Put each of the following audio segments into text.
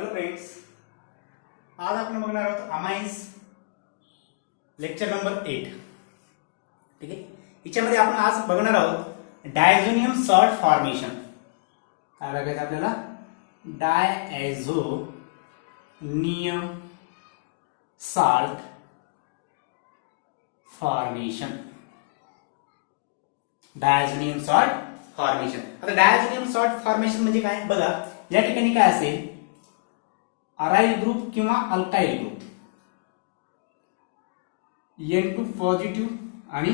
Hello friends, आज आपण बघणार आहोत अमाइन्स लेक्चर नंबर 8. ठीक आहे. याच्यामध्ये आपण आज बघणार आहोत डायझोनियम सॉल्ट फॉर्मेशन. काय बघायचं आपल्याला? Diazonium salt formation. Diazonium salt formation. आता डायझोनियम सॉल्ट फॉर्मेशन म्हणजे काय बघा. या ठिकाणी काय असेल? अराइल ग्रुप किंवा अल्काइल ग्रुप, N2 पॉझिटिव्ह आणि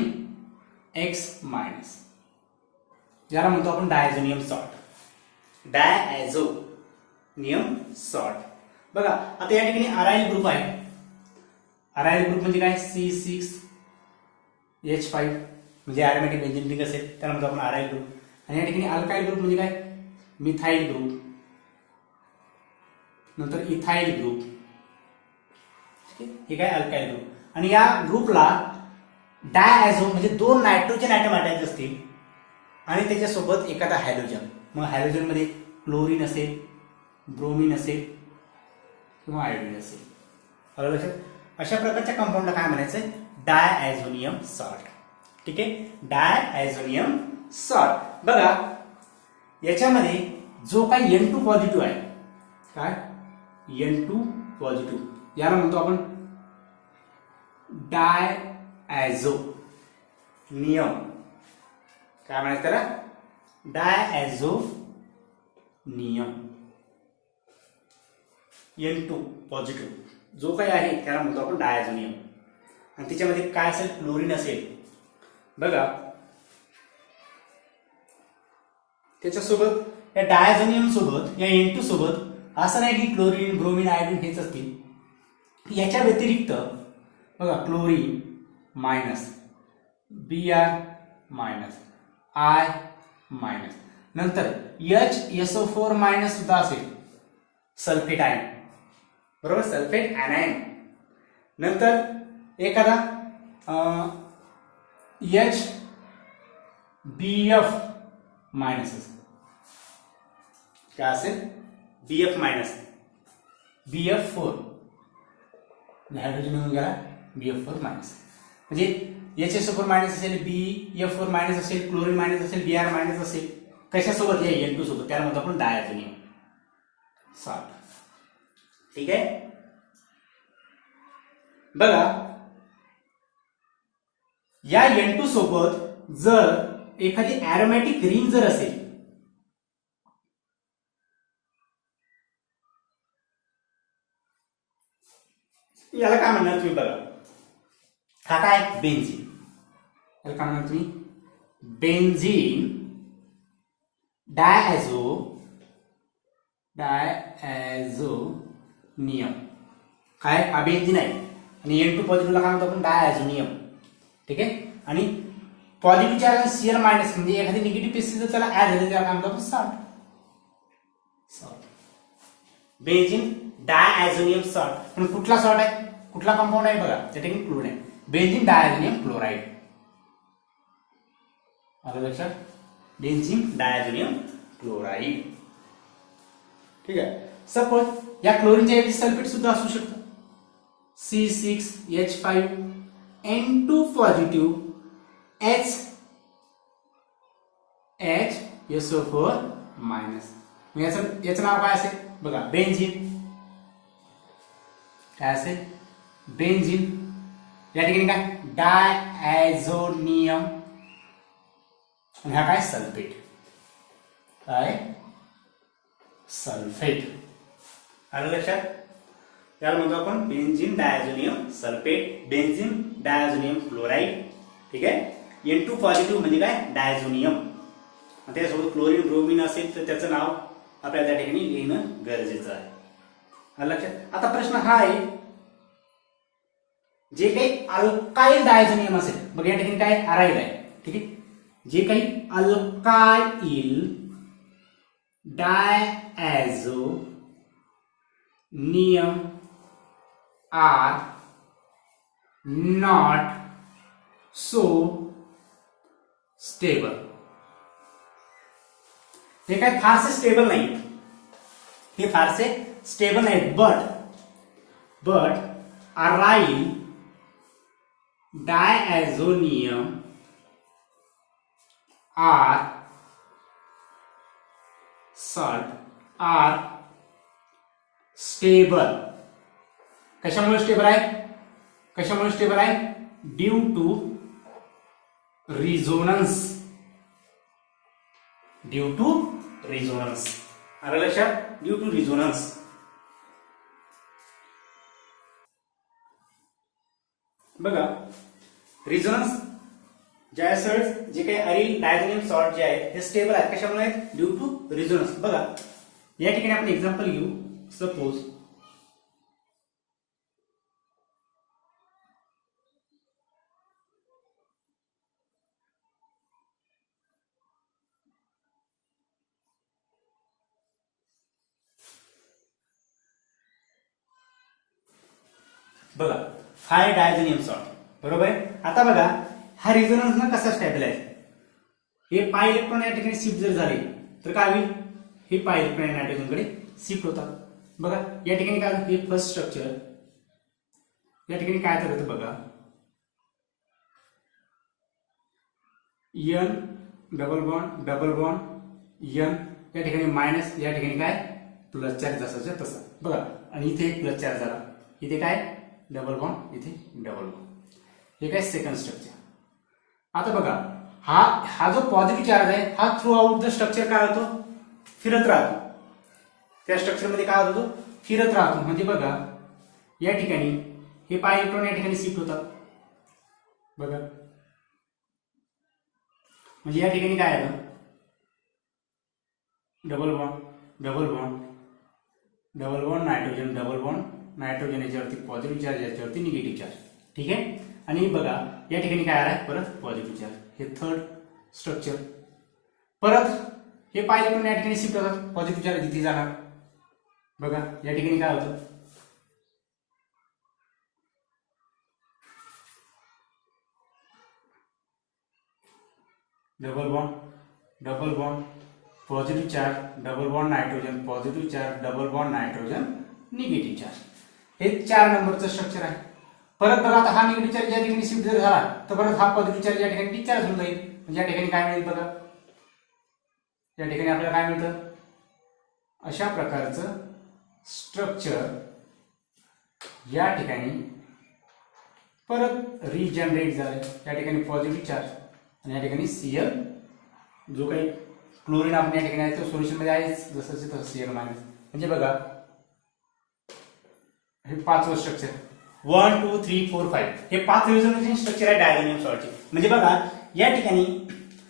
X मायनस, ज्याला म्हणतो आपण डायझोनियम सॉल्ट. Diazonium salt. बघा आता या ठिकाणी अराइल ग्रुप आहे. अराइल ग्रुप म्हणजे काय? C6H5 म्हणजे अरोमॅटिक बेंझिन रिंग असेल, त्याला म्हणतो आपण अराइल ग्रुप. आणि या ठिकाणी अल्काइल ग्रुप म्हणजे काय? मिथाइल ग्रुप, नंतर इथाइल ग्रुप. हे काय? Alkyl group. आणि या ग्रुपला डायझो म्हणजे दोन नायट्रोजन ॲटम अटॅच असतील आणि त्याच्यासोबत एखादा हॅलोजन. मग हॅलोजन मध्ये क्लोरीन असेल, ब्रोमीन असेल किंवा आयोडीन असेल. आलं लक्षात? अशा प्रकारच्या कंपाऊंडला काय म्हणायचं? Diazonium salt. ठीक आहे. Diazonium salt. बघा याच्यामध्ये जो काही N2 पॉझिटिव्ह आहे, काय N2 पॉझिटिव्ह, याला म्हणतो आपण डायझोनियम. काय म्हणायचं त्याला? डायझोनियम. N2 पॉझिटिव्ह जो काही आहे त्याला म्हणतो आपण डायझोनियम. आणि त्याच्यामध्ये काय असेल? क्लोरीन असेल. बघा त्याच्यासोबत या डायझोनियम सोबत या N2 सोबत असं नाही की क्लोरीन, ब्रोमीन, आयोडीन हेच असतील. याच्या व्यतिरिक्त बघा chlorine minus, Br minus, I minus, नंतर HSO4 मायनस सुद्धा असेल. सल्फेट आयन, बरोबर? Sulphate anion. नंतर एखादा HBF मायनस असेल. काय असेल? BF मायनस, BF4 हायड्रोजन येऊन गेला, BF4 मायनस. म्हणजे HSO4 मायनस असेल, BF4 मायनस असेल, क्लोरीन मायनस असेल, Br मायनस असेल. कशासोबत? या N2 सोबत. त्याला म्हणतो आपण डायझोनियम सॉल्ट. ठीक आहे. बघा या N2 सोबत जर एखादी अरोमॅटिक रिंग जर असेल, याला काय म्हणणार तुम्ही? बघा हा काय? बेन्झीन. याला काय म्हणणार तुम्ही? Benzene diazonium. काय? हा बेन्झीन आहे. आणि N2 पॉझिटिव्हला काय म्हणतो आपण? डायझोनियम. ठीक आहे. आणि पॉझिटिव्ह चार्ज Cl मायनस म्हणजे एखादी निगेटिव्ह पीस जर त्याला ऍड झाली त्याला काय म्हणतो आपण? सॉल्ट. Benzene diazonium salt. पण कुठला सॉल्ट आहे? कुठला कंपाऊंड आहे? बघा त्या ठिकाणी क्लोरीन आहे. Benzene diazonium chloride. आलं लक्षात? Benzene diazonium chloride. ठीक आहे. सपोज या क्लोरीनच्या ऐवजी सल्फेट सुद्धा असू शकतं. C6H5 N2 positive HSO4 minus. याचं नाव काय असेल? बघा बेन्झीन. काय असेल? बेन्झीन. या ठिकाणी काय? डायझोनियम. आणि हा काय? सल्फेट. काय? सल्फेट. आलं लक्षात? याला म्हणतो आपण benzene diazonium sulphate, benzene diazonium chloride. ठीक आहे. N2 पॉझिटिव्ह म्हणजे काय? डायझोनियम. त्याच्यासोबत क्लोरीन, ब्रोमीन असेल तर त्याचं नाव आपल्याला त्या ठिकाणी लिहिणं गरजेचं आहे. आलं लक्षात? आता प्रश्न हा आहे, जे काही अल्काइल डायझोनियम असेल, बघ या ठिकाणी काय? अराइल आहे. ठीक आहे. जे काही alkyl diazonium are not so stable. हे काय फारसे स्टेबल नाही. हे फारसे स्टेबल नाहीत, but aryl diazonium are salt are stable. कशामुळे स्टेबल आहे? Due to resonance. आलं लक्षात? Due to resonance. बघा, रिझोनन्स जे काही अरिल डायझोनियम सॉल्ट जे आहेत हे स्टेबल आहेत. कशामुळे आहेत? Due to resonance. बघा, या ठिकाणी आपण एक्झाम्पल घेऊ. सपोज बघा, हा आहे डायझोनियम सॉल्ट, बरोबर आहे. आता बघा, हा रिझोनन्स ना कसा स्टेबल आहे. हे पाय इलेक्ट्रॉन या ठिकाणी शिफ्ट जर झाले तर काय होईल? हे पाय इलेक्ट्रॉन नायट्रोजन कडे शिफ्ट होतात. बघा, या ठिकाणी काय होतं? हे फर्स्ट स्ट्रक्चर या ठिकाणी काय करतं बघा, एन डबल बॉन्ड एन, या ठिकाणी मायनस, या ठिकाणी काय प्लस चार्ज जसाच्या तसा. बघा, आणि इथे एक प्लस चार्ज झाला, इथे काय डबल बॉन्ड, इथे डबल बॉन्ड. हे काय सेकंड स्ट्रक्चर. आता बघा, हा जो पॉझिटिव्ह चार्ज आहे हा थ्रू आउट द स्ट्रक्चर काय होतो? फिरत राहतो. त्या स्ट्रक्चर मध्ये काय होतो? फिरत राहतो. म्हणजे बघा, या ठिकाणी हे पाय इलेक्ट्रॉन या ठिकाणी शिफ्ट होतात. बघा, म्हणजे या ठिकाणी काय आलं? डबल बॉन्ड नायट्रोजन याच्यावरती पॉझिटिव्ह चार्ज, याच्यावरती निगेटिव्ह चार्ज. ठीक आहे. आणि बघा, या ठिकाणी काय आलाय? परत पॉझिटिव्ह चार्ज. हे थर्ड स्ट्रक्चर. परत हे पाय इलेक्ट्रॉन या ठिकाणी शिफ्ट होतात, पॉझिटिव्ह चार्ज इथे जाणार. बघा, या ठिकाणी काय होतं? Double bond positive charge, double bond nitrogen, positive charge, double bond nitrogen, negative charge. हे 4 नंबरचं स्ट्रक्चर आहे. परत बघा, आता हा निगेटिव्ह चार्ज या ठिकाणी शिफ्ट जर झाला तर परत हा पॉझिटिव्ह चार्ज या ठिकाणी डिस्चार्ज होऊन जाईल. म्हणजे या ठिकाणी काय मिळेल? बघा, या ठिकाणी आपल्याला काय मिळतं? अशा प्रकारचं स्ट्रक्चर या ठिकाणी परत रिजनरेट झालं. या ठिकाणी पॉझिटिव्ह चार्ज आणि या ठिकाणी Cl, जो काही क्लोरीन आपण या ठिकाणी आहे तो सोल्युशन मध्ये आहे जसं तसं Cl मायनस. म्हणजे बघा, हे 5वं स्ट्रक्चर 1 2 3 4 5 हे 5 रिझोनेशन स्ट्रक्चर आहे डायझोनियम सॉल्टचे. म्हणजे बघा, या ठिकाणी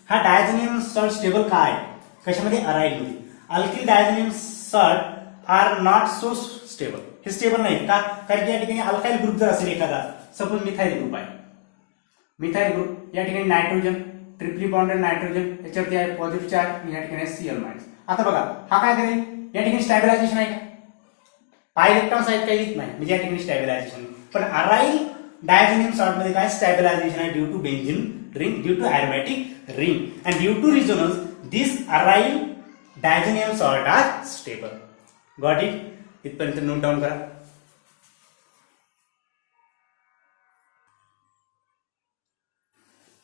हा डायझोनियम सॉल्ट स्टेबल काय आहे? कशामध्ये? अराईल मध्ये. Alkyl diazonium salt are not so stable. हे स्टेबल नाही का? कारण की या ठिकाणी अल्काइल ग्रुप जर असेल एखादा, सपोज मिथाइल ग्रुप आहे, मिथाइल ग्रुप या ठिकाणी नायट्रोजन, ट्रिपली बॉन्डेड नायट्रोजन, याच्यावरती आहे पॉझिटिव्ह चार्ज आणि या ठिकाणी Cl मायनस. आता बघा, हा काय करेल? या ठिकाणी स्टॅबिलायझेशन आहे का? पाय इलेक्ट्रॉन्स आहेत काही नाही, म्हणजे या ठिकाणी स्टॅबिलायझेशन. पण अराईल डायझोनियम सॉल्ट मध्ये काय स्टॅबिलायझेशन आहे? Due to benzene ring, due to aromatic ring, and due to resonance this aryl diazonium salt are stable. Got it? इथपर्यंत नोट डाऊन करा.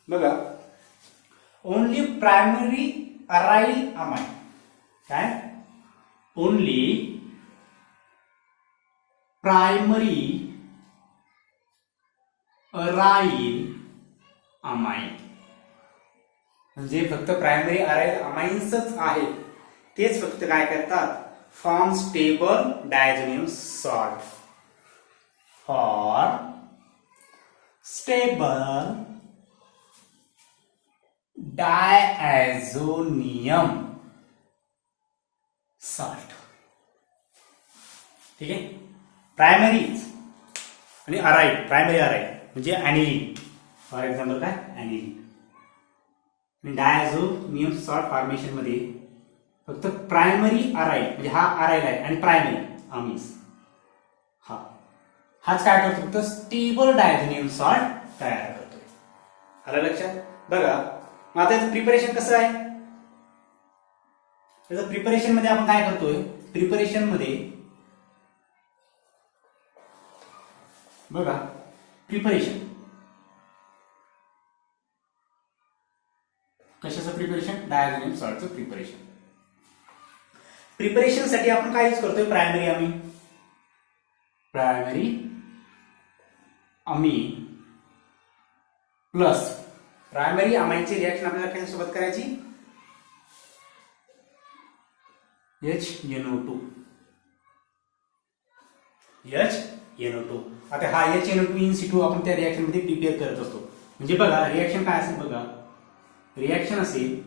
बघा, ओनली प्रायमरी अराईल अमाइन. काय? ओनली प्रायमरी अराईल अमाइन, म्हणजे फक्त primary अराईल अमाइन्सच आहेत, तेच फक्त काय करतात? Form stable diazonium salt. For stable diazonium salt. ठीक आहे. प्रायमरी आणि अराईल, प्रायमरी अराईल म्हणजे ॲनिलीन. फॉर एक्झाम्पल काय? ॲनिलीन. आणि डायॲझोनियम सॉल्ट फॉर्मेशन मध्ये फक्त प्रायमरी अराईल, म्हणजे हा अराईल आहे आणि प्रायमरी अमीन्स, हाच काय करतो? फक्त स्टेबल डायझोनियम सॉल्ट तयार करतोय. आलं लक्षात? बघा, मग आता याचं प्रिपरेशन कसं आहे? त्याचं प्रिपरेशन मध्ये आपण काय करतोय? प्रिपरेशन मध्ये बघा प्रिपरेशन, कशाचं प्रिपरेशन? डायझोनियम सॉल्टचं प्रिपरेशन. प्रिपरेशन साठी आपण काय यूज करतोय? Primary amine. Primary amine plus primary अमाइनची रिएक्शन आपल्याला कशासोबत करायची? HNO2. HNO2. आता हा HNO2 इन सिटू आपण त्या रिएक्शन मध्ये प्रिपेअर करत असतो. म्हणजे बघा रिएक्शन काय असेल? बघा रिएक्शन असेल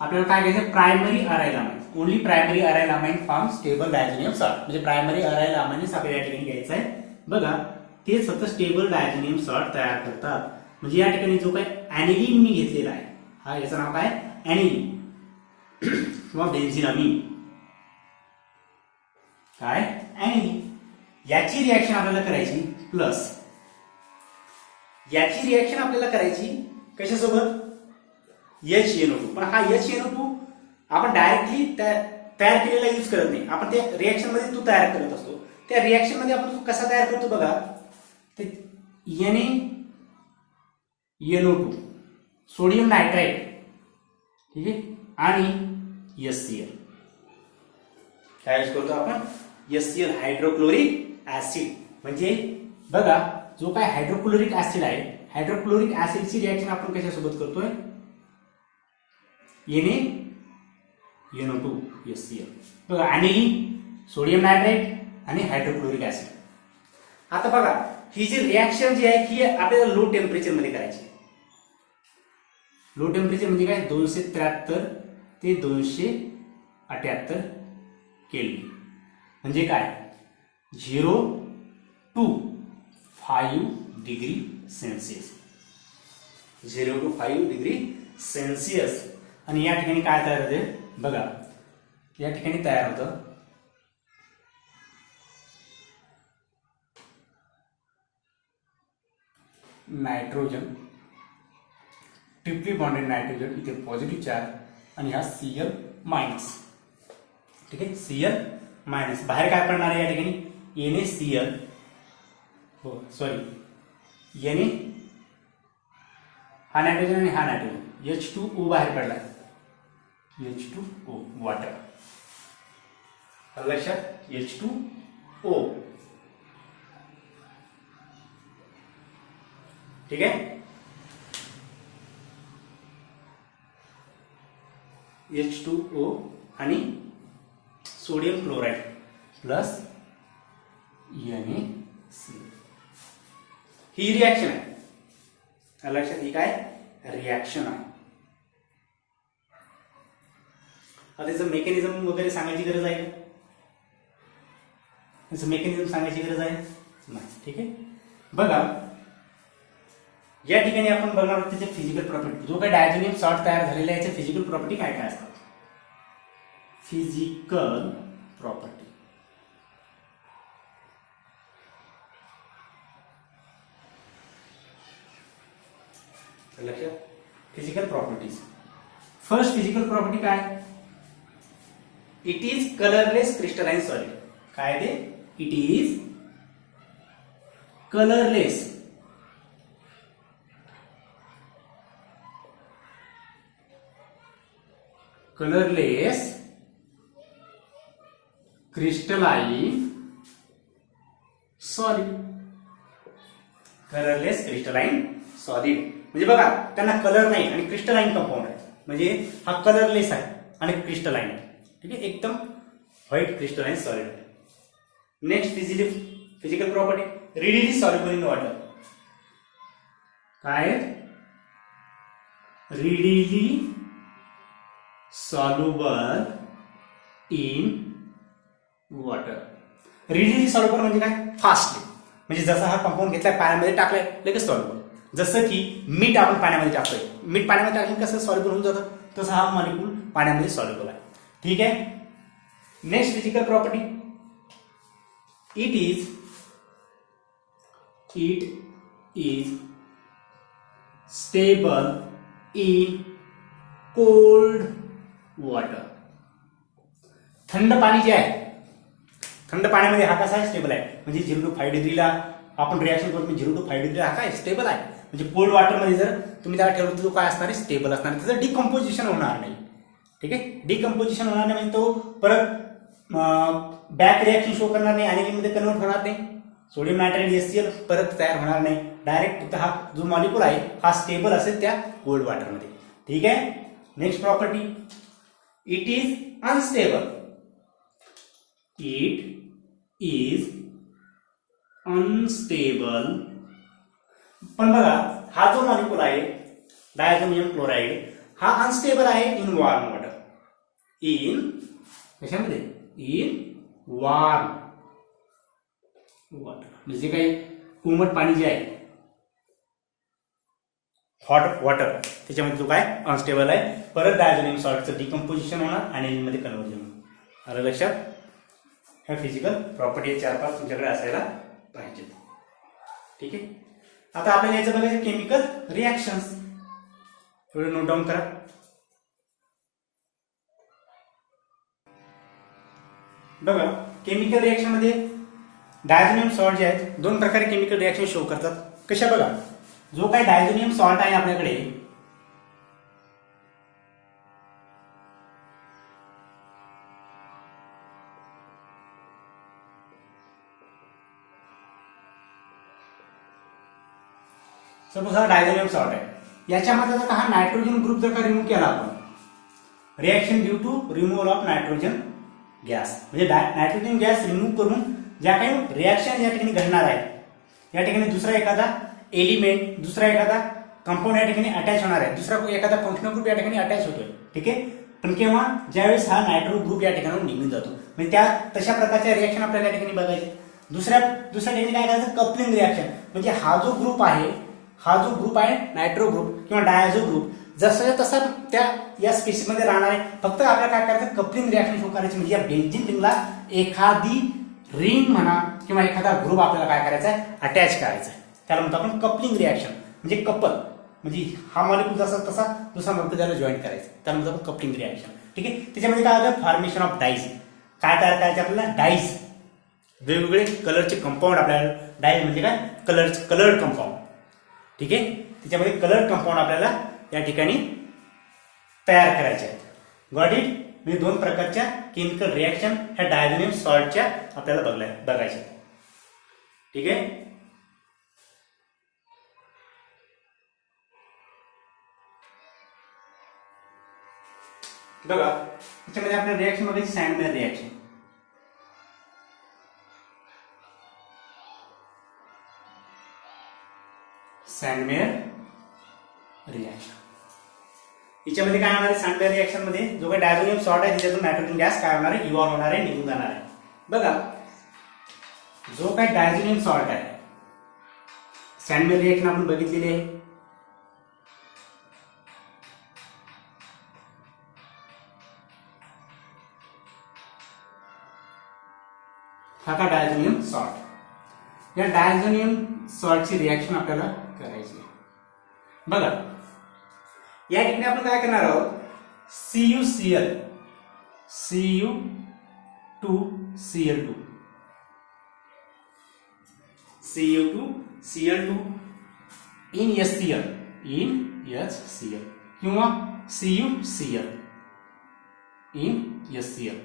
आपल्याला काय घ्यायचं? Primary aryl amine. Only primary aryl amine form stable diazonium salt. म्हणजे प्रायमरी अराइल अमाइन आपल्याला या ठिकाणी घ्यायचं आहे. बघा ते फक्त स्टेबल डायझोनियम सॉल्ट तयार करतात. म्हणजे या ठिकाणी जो काही ॲनिलीन मी घेतलेला आहे, हा याचं नाव काय? ॲनिलीन किंवा बेन्झिनामीन. काय? ॲनिलीन. याची रिएक्शन आपल्याला करायची प्लस याची रिएक्शन आपल्याला करायची कशासोबत? HNO2. पण हा HNO2 आपण डायरेक्टली तयार केलेला यूज करत नाही. आपण त्या रिएक्शन मध्ये तो तयार करत असतो. त्या रिएक्शन मध्ये आपण कसा तयार करतो? बघा ते NaNO2 सोडियम नायट्राइट, ठीक आहे, आणि HCl काय यूज करतो आपण? HCl hydrochloric acid. म्हणजे बघा जो काय हायड्रोक्लोरिक ऍसिड आहे, हायड्रोक्लोरिक ऍसिडची रिएक्शन आपण कशासोबत करतोय? NaNO2 HCl. बघा ॲनिलीन, सोडियम नायट्राइट आणि हायड्रोक्लोरिक ऍसिड. आता बघा ही जी रिएक्शन जी आहे ही आपल्याला लो टेम्परेचर मध्ये करायची. लो टेम्परेचर म्हणजे काय? 273 ते 278 केल्विन. म्हणजे काय? 0 to 5 degree Celsius. 0 to 5 degree Celsius. आणि या ठिकाणी काय तयार होते? बघा या ठिकाणी तयार होतं नायट्रोजन, ट्रिपली बॉन्डेड नायट्रोजन, इथे पॉझिटिव्ह चार्ज आणि हा Cl मायनस. ठीक आहे, Cl मायनस. बाहेर काय पडणार आहे या ठिकाणी? NaCl, हो सॉरी Na हा नायट्रोजन आणि हा नायट्रोजन, H2O बाहेर पडला. H2O water. लक्षात? H2O. ठीक आहे. H2O आणि सोडियम क्लोराइड प्लस NaCl. ही रिएक्शन आहे. लक्षात? ही काय रिएक्शन आहे. आता त्याचं मेकॅनिझम वगैरे सांगायची गरज आहे का? त्याचं मेकॅनिझम सांगायची गरज आहे नाही. ठीक आहे. बघा या ठिकाणी आपण बघणार आहोत त्याचे फिजिकल प्रॉपर्टी. जो काही डायझोनियम सॉल्ट तयार झालेला आहे याचे फिजिकल प्रॉपर्टी काय काय असतात? Physical property. लक्षात? Physical properties. First physical property काय? It is colourless crystalline solid. काय ते? It is colourless crystalline solid. Colourless crystalline solid म्हणजे बघा त्यांना कलर नाही आणि क्रिस्टलाइन कंपाऊंड आहे. म्हणजे हा कलरलेस आहे आणि क्रिस्टलाइन आहे. ठीक आहे, एकदम व्हाईट क्रिस्टलाइन सॉलिड आहे. Next physical property, readily soluble in water. काय? Readily soluble in water. Readily soluble म्हणजे काय? फास्टली. म्हणजे जसा हा कंपाऊंड घेतलाय पाण्यामध्ये टाकलाय लगेच सॉल्युबल. जसं की मीठ आपण पाण्यामध्ये टाकतोय, मीठ पाण्यामध्ये टाकलं कसं सॉल्युबल होऊन जातं, तसं हा मॉलिक्यूल पाण्यामध्ये सॉल्युबल आहे. ठीक आहे. Next physical property, it is stable in cold water. थंड पाणी जे आहे, थंड पाण्यामध्ये हा कसा स्टेबल आहे म्हणजे 0 to 5 डिग्रीला आपण रिॲक्शन करून 0 to 5 डिग्री हा काय स्टेबल आहे. म्हणजे कोल्ड वॉटरमध्ये जर तुम्ही त्याला ठेवलं तर तो काय असणार आहे, स्टेबल असणार आहे. त्याचं डिकम्पोजिशन होणार नाही. ठीक आहे, डिकम्पोजिशन होणार नाही म्हणजे तो परत बॅक रिॲक्शन शो करणार नाही, ॲनिलीनमध्ये कन्वर्ट होणार नाही. सोडियम नायट्राइड HCl परत तयार होणार नाही. डायरेक्ट फक्त हा जो मॉलिक्यूल आहे हा स्टेबल असेल त्या कोल्ड वॉटरमध्ये. ठीक आहे. Next property, it is unstable. It is unstable. पण बघा हा जो मॉलिक्यूल आहे डायझोनियम क्लोराईड हा अनस्टेबल आहे इन वॉर्म वॉटर. इन कशामध्ये, इन वॉर्म वॉटर म्हणजे काही कोमट पाणी जे आहे हॉट वॉटर त्याच्यामध्ये जो काय अनस्टेबल आहे. परत डायझोनियम सॉल्टचं डिकम्पोजिशन होणार आणि मध्ये कन्वर्जन होणार. आलं लक्षात. ह्या फिजिकल प्रॉपर्टी 4-5 तुमच्याकडे असायला पाहिजेत. ठीक आहे. आता आपल्याला याचं बघायचं केमिकल रिॲक्शन्स. थोडे नोट डाऊन करा. बघा केमिकल रिॲक्शन मध्ये डायझोनियम सॉल्ट जे आहेत 2 प्रकारे केमिकल रिॲक्शन शो करतात. कशा बघा, जो काही डायझोनियम सॉल्ट आहे आपल्याकडे सपोज हा डायझोनियम सॉल्ट आहे, याच्यामध्ये जर का हा नायट्रोजन ग्रुप जर का रिमूव्ह केला आपण, reaction due to removal of nitrogen gas, म्हणजे नायट्रोजन गॅस रिमूव्ह करून ज्या काही रिॲक्शन या ठिकाणी घडणार आहे, या ठिकाणी दुसरा एखादा एलिमेंट, दुसरा एखादा कंपाऊंड या ठिकाणी अटॅच होणार आहे, दुसरा एखादा फंक्शनल ग्रुप या ठिकाणी अटॅच होतोय. ठीक आहे. पण केव्हा, ज्यावेळेस हा नायट्रो ग्रुप या ठिकाणी निघून जातो, म्हणजे त्या तशा प्रकारच्या रिॲक्शन आपल्याला या ठिकाणी बघायचे. दुसऱ्या ठिकाणी काय करायचं, कपलिंग रिॲक्शन. म्हणजे हा जो ग्रुप आहे नायट्रो ग्रुप किंवा डायझो ग्रुप जसं तसा त्या या स्पेसिसमध्ये राहणार आहे. फक्त आपल्याला काय करायचं, कपलिंग रिॲक्शन शो करायची. म्हणजे या बेंझिन रिंगला एखादी रिंग म्हणा किंवा एखादा ग्रुप आपल्याला काय करायचा आहे, अटॅच करायचा आहे. त्याला म्हणतो आपण कपलिंग रिॲक्शन. म्हणजे कपल, म्हणजे हा मॉलिक्यूल जसा तसा दुसरा मॉलिक्यूल त्याला जॉईन करायचा, त्याला म्हणतो आपण कपलिंग रिॲक्शन. ठीक आहे. त्याच्यामध्ये काय होतं, फॉर्मेशन ऑफ डाईज. काय तयार करायचे आपल्याला, डाईज, वेगवेगळे कलरचे कंपाऊंड. आपल्याला डाईज म्हणजे काय, कलर्ड कंपाऊंड. ठीक आहे. त्याच्यामध्ये कलर कंपाऊंड आपल्याला या ठिकाणी तयार करायचे आहेत. Got it. म्हणजे 2 प्रकारच्या केमिकल रिॲक्शन ह्या डायझोनियम सॉल्टच्या आपल्याला बघायच्या. ठीक आहे. बघा त्याच्यामध्ये आपल्याला रिॲक्शन बघायची, सँडमेअर रिॲक्शन. सँडमेअर रिॲक्शन याच्यामध्ये काय होणार आहे, सँडमेअर रिॲक्शन मध्ये जो काही डायझोनियम सॉल्ट आहे त्याच्यातून नायट्रोजन गॅस काय होणार आहे, इव्हॉल्व होणार आहे, निघून जाणार आहे. बघा जो काही डायझोनियम सॉल्ट आहे, सँडमेअर रिॲक्शन आपण बघितलेली आहे. हा का डायझोनियम सॉल्ट. या डायझोनियम सॉल्टची रिॲक्शन आपल्याला करायची आहे. बघा या ठिकाणी आपण काय करणार आहोत, CuCl Cu2Cl2 Cu2Cl2 in HCl किंवा CuCl इन HCl.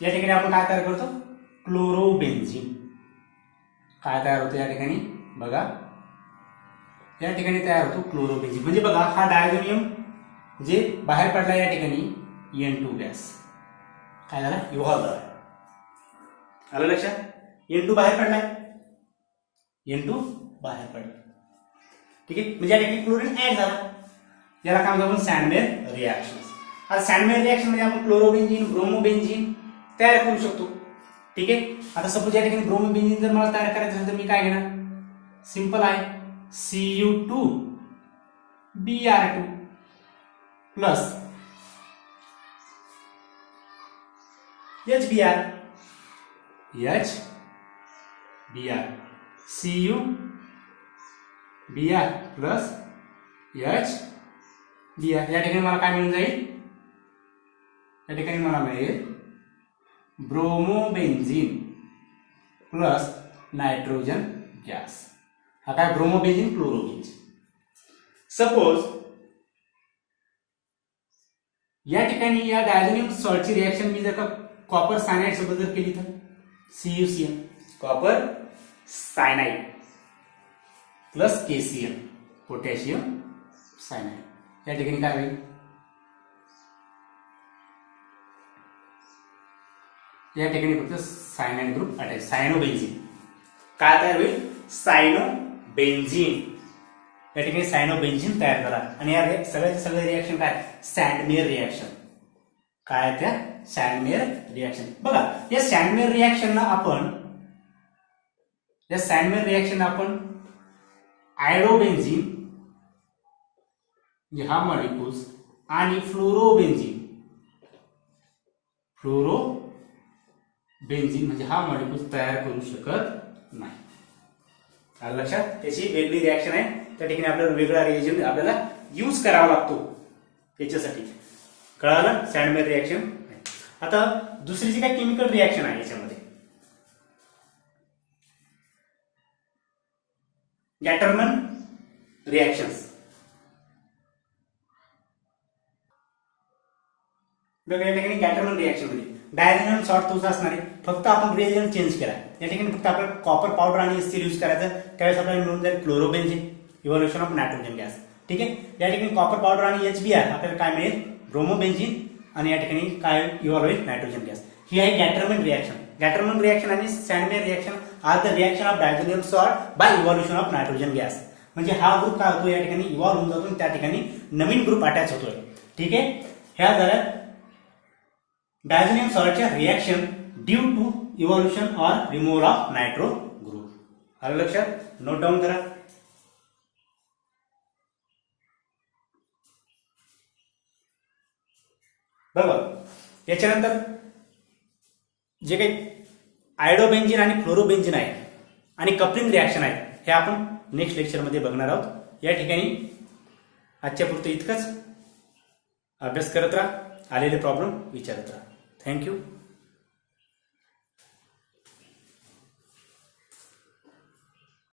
या ठिकाणी आपण काय तयार करतो, क्लोरोबेन्झीन. काय तयार होतं या ठिकाणी, बघा या ठिकाणी तयार होतो क्लोरोबेन्झीन. म्हणजे बघा हा डायझोनियम जे बाहेर पडला या ठिकाणी N2 गॅस काय झाला, इव्हॉल्व झाला. आलं लक्षात. N2 बाहेर पडलाय, N2 बाहेर पडला. ठीक आहे. म्हणजे या ठिकाणी क्लोरीन ऍड झाला. याला काय म्हणतो आपण, सँडमेअर रिॲक्शन. आता सँडमेअर रिॲक्शन मध्ये आपण क्लोरोबेन्झीन, ब्रोमोबेन्झीन तयार करू शकतो. ठीक आहे. आता सपोज या ठिकाणी ब्रोमोबेन्झीन जर मला तयार करायचं असेल तर मी काय घेणार, सिंपल आहे, Cu2Br2 plus HBr Cu-Br plus HBr. या ठिकाणी मला काय मिळून जाईल, या ठिकाणी मला मिळेल ब्रोमोबेन्झीन प्लस नायट्रोजन गॅस. हा काय ब्रोमोबेन्झीन क्लोरोबेन्झीन. सपोज या ठिकाणी या डायझोनियम सॉल्टची रिएक्शन मी जर का कॉपर सायनाइड सोबत जर केली तर CuCl copper cyanide plus KCl potassium cyanide. या ठिकाणी काय होईल, या ठिकाणी फक्त सायनाइड ग्रुप अटॅच, सायनोबेन्झीन. काय तयार होईल, सायनोबेन्झीन. या ठिकाणी सायनोबेन्झीन तयार करा. आणि या सगळ्याचे सगळे रिएक्शन काय, सँडमेअर रिएक्शन. काय त्या सँडमेअर रिएक्शन. बघा या सँडमेअर रिएक्शनला आपण आयडोबेन्झीन हा मॉलिक्यूल्स आणि फ्लोरोबेन्झीन म्हणजे हा मॉलिक्यूल तयार करू शकत नाही. आलं लक्षात. त्याची वेगळी रिएक्शन आहे, त्या ठिकाणी आपल्याला वेगळा रिएजंट आपल्याला यूज करावा लागतो त्याच्यासाठी. कळालं, सँडमेअर रिएक्शन. आता दुसरी जी काय केमिकल रिएक्शन आहे याच्यामध्ये गॅटरमन रिएक्शन्स. या ठिकाणी गॅटरमन रिएक्शन मध्ये डायझोनियम सॉल्ट तोच असणार आहे, फक्त आपण रिएजंट चेंज केला. या ठिकाणी फक्त आपल्याला कॉपर पावडर आणि HCl यूज करायचं, त्यावेळेस आपल्याला मिळून जाईल क्लोरोबेन्झीन इव्हॉल्युशन ऑफ नायट्रोजन गॅस. ठीक आहे. या ठिकाणी कॉपर पावडर आणि HBr आपल्याला काय मिळेल, ब्रोमोबेन्झीन. आणि या ठिकाणी काय इव्हॉल्व होईल, नायट्रोजन गॅस. ही आहे गॅटरमन रिएक्शन. गॅटरमन रिएक्शन आणि Sandmeyer reaction are the reaction of diazonium salt by evolution of nitrogen gas. म्हणजे हा ग्रुप काय होतो, या ठिकाणी इव्हॉल्व होऊन जातो, त्या ठिकाणी नवीन ग्रुप अटॅच होतोय. ठीक आहे. ह्या झाल्या डायझोनियम सॉल्टच्या reaction due to evolution or removal of nitro group. आलं लक्षात, नोट डाऊन करा. बरोबर. याच्यानंतर जे काही आयडोबेन्झीन आणि फ्लोरोबेन्झीन आहे आणि कपलिंग रिएक्शन आहे हे आपण नेक्स्ट लेक्चरमध्ये बघणार आहोत. या ठिकाणी आजच्या पुरतं इतकंच. अभ्यास करत राहा, आलेले प्रॉब्लेम विचारत राहा. थँक्यू.